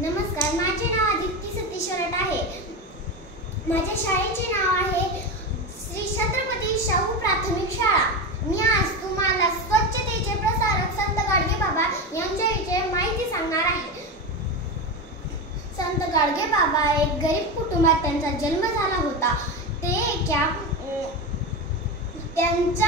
नमस्कार, माझे नाव आदित्य सतीश वरट आहे। माझ्या शाळेचे नाव आहे श्री छत्रपती शाहू प्राथमिक शाळा। मी आज तुम्हाला स्वच्छतेचे प्रसारक संत गाडगेबाबा यांच्याविषयी माहिती सांगणार आहे। संत गाडगेबाबा एक गरीब कुटुंबात त्यांचा जन्म झाला होता। त्यांचा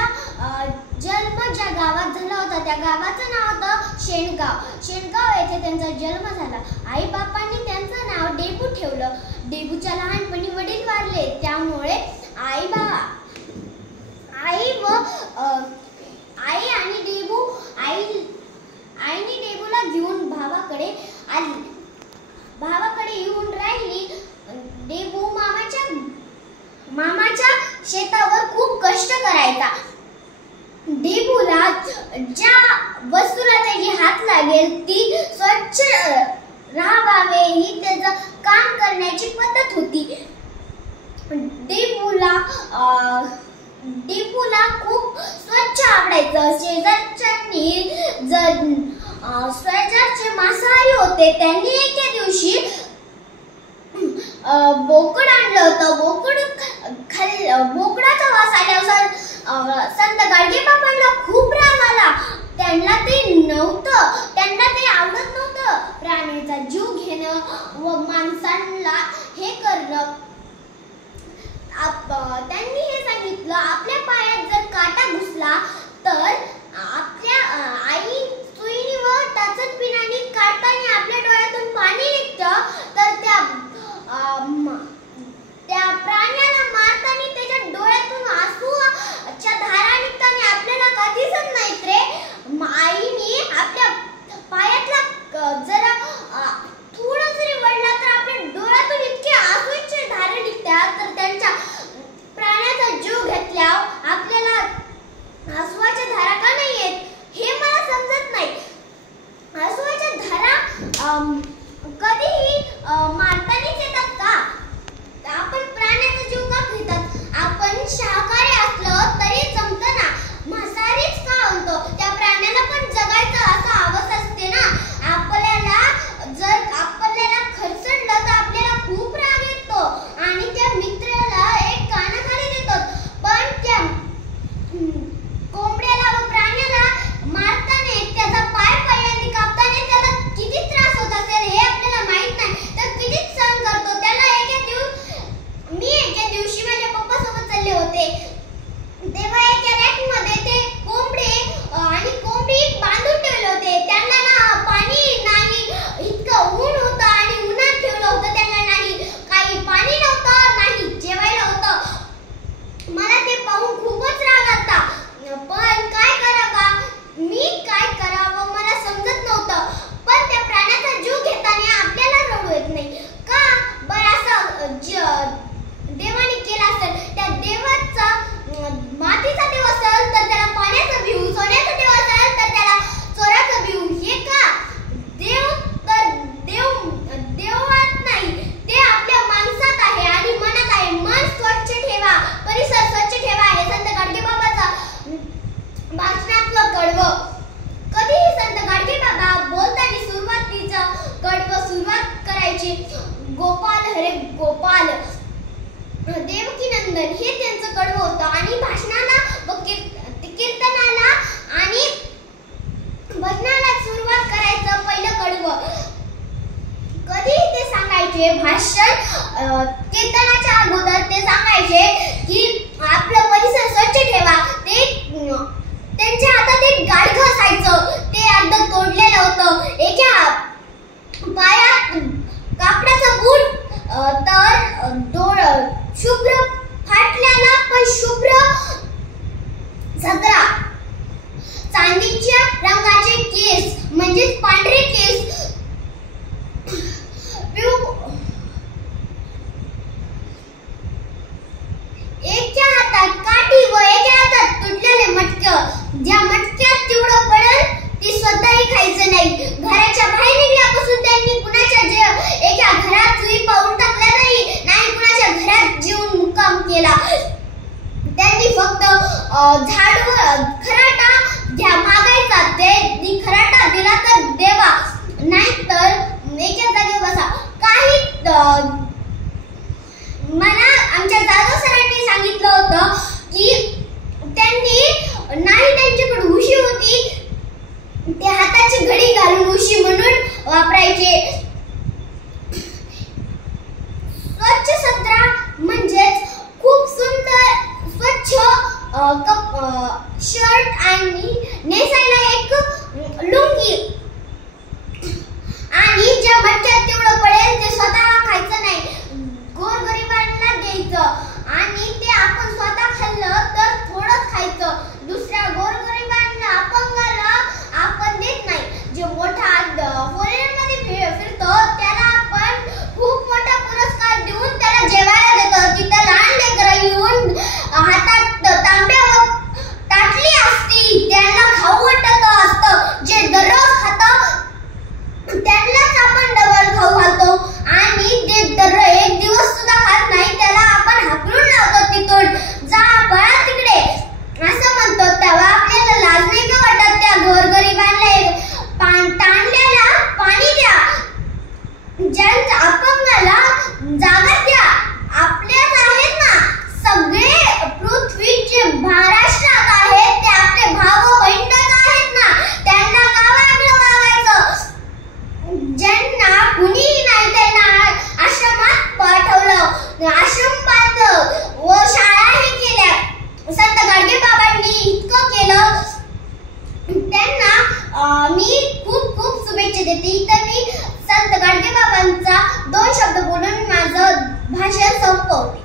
जन्म ज्या गावात झाला होता त्या गावाचं नाव होतं शेणगाव। शेणगाव येथे त्यांचा जन्म झाला। आई बापांनी त्यांचं नाव डेबू ठेवलं। डेबूच्या लहानपणी वडील वारले, त्यामुळे आईने डेबूला घेऊन भावाकडे येऊन राहिली। डेबू मामाच्या शेतावर खूप कष्ट करायचा। डेबूला ज्या वस्तूला त्याची हात लागेल ती स्वच्छ राहावे ही त्याचं काम करण्याची पद्धत होती। डेबूला खूप स्वच्छ आवडायचं। शेजारचे मांसाहारी होते, त्यांनी एके दिवशी बोकड आणलं होतं। बोकडाचा वास आल्यावर संत गाडगेबाबांना खूप राग आला। त्यांना ते आवडत नव्हतं। प्राण्याचा जीव घेणं व माणसांना हे करणं। त्यांनी हे सांगितलं, आपल्या पायात जर काटा घुसला तर आपल्या आई सुईने व टाचत पिनाने काढताना आपल्या डोळ्यातून पाणी निघतं, तर त्या प्राण्याला मारताना त्याच्या डोळ्यातून आसूच्या धारा निघताना आपल्याला का दिसत नाहीत रे। आईने आपल्या पायातला जरा थोडा जरी वळला तर आपल्या डोळ्यातून इतके आसूचे धारा निघतात, तर त्यांच्या प्राण्याचा जीव घेतल्यावर आपल्याला आसूच्या धारा का नाही येत हे मला समजत नाही। आसूच्या धारा कधीही मारतानाच येतात का? आपण प्राण्याचा जीव का घेतात? आपण शाकाहारी असलो तरी जमतं ना, मांसाहारीच का होतो? त्या प्राण्याला पण जगायचं असं हवस असते ना। आपल्याला खरचडलं तर आपल्याला खूप राग येतो आणि त्या मित्राला एक कानाखाली देतो, पण त्या कोंबड्याला व प्राण्याला मारताना त्याचा पायांनी कापताना त्याला किती त्रास होत असेल हे आपल्याला माहित नाही, तर किती सहन करतो त्याला। मी एके दिवशी माझ्या पप्पा सोबत चालले होते, तेव्हा एका रॅकमध्ये ते कोंबडी बांधून ठेवले होते। त्यांना ना पाणी नाही, इतकं ऊन होतं आणि उन्हात ठेवलं होतं त्यांना, नाही काही पाणी नव्हतं, नाही जेवायला होतं। मला ते पाहून खूपच राग आला, पण काय करावं मला समजत नव्हतं। पण त्या प्राण्याचा जीव घेताना आपल्याला रडू येत नाही का? बरं, असं देवाने केला असेल, त्या देवाचा मातीचा देव असेल तर त्याला पाण्याचा भिऊ, सोन्याचा देव असेल तर त्याला चोराचा भिऊ, हे का? देवात नाही, ते आपल्या माणसात आहे आणि मनात आहे। मन स्वच्छ ठेवा, परिसर स्वच्छ ठेवा हे संत गाडगेबाबाचं भाषणातलं कडवं। कधीही संत गाडगेबाबा बोलताना सुरुवातीचं कडवं सुरुवात करायची, गोपाल हरे गोपाल देवकीनंदन हे त्यांचं कडवं होतं। आणि भाषणाला व कीर्तनाला आणि भजनाला सुरुवात करायचं पहिलं कडवं। कधी ते सांगायचे भाषण कीर्तनाच्या अगोदर ते सांगायचे की आपलं परिसर स्वच्छ ठेवा। त्यांच्या हातात एक गाडगं असायचं, ते अर्ध तोडलेलं होतं। एका पायात कापडाचं बूट तर शुभ्र फाटलेला पण शुभ्र सदरा, चांदीच्या रंगाचे केस म्हणजेच पांढरे केस, एका हातात काठी व एका हातात तुटलेले मटकं। ज्या मटक्यात तेवढं पडेल ती स्वतःही खायचं नाही। घराच्या बाहेर निघल्यापासून त्यांनी कुणाच्या एका घरात चुई पाऊल टाकला नाही कुणाच्या घरात जीवन मुक्काम केला। त्यांनी फक्त झाडू खराटा मागायचा, ते खराटा दिला तर देवा, नाही तर एका जागेवर त्यांनी इतकं केलं, त्यांना मी खूप खूप शुभेच्छा देते. इथं मी संत गाडगे बाबांचा 2 शब्द बोलून माझं भाषण संपवते.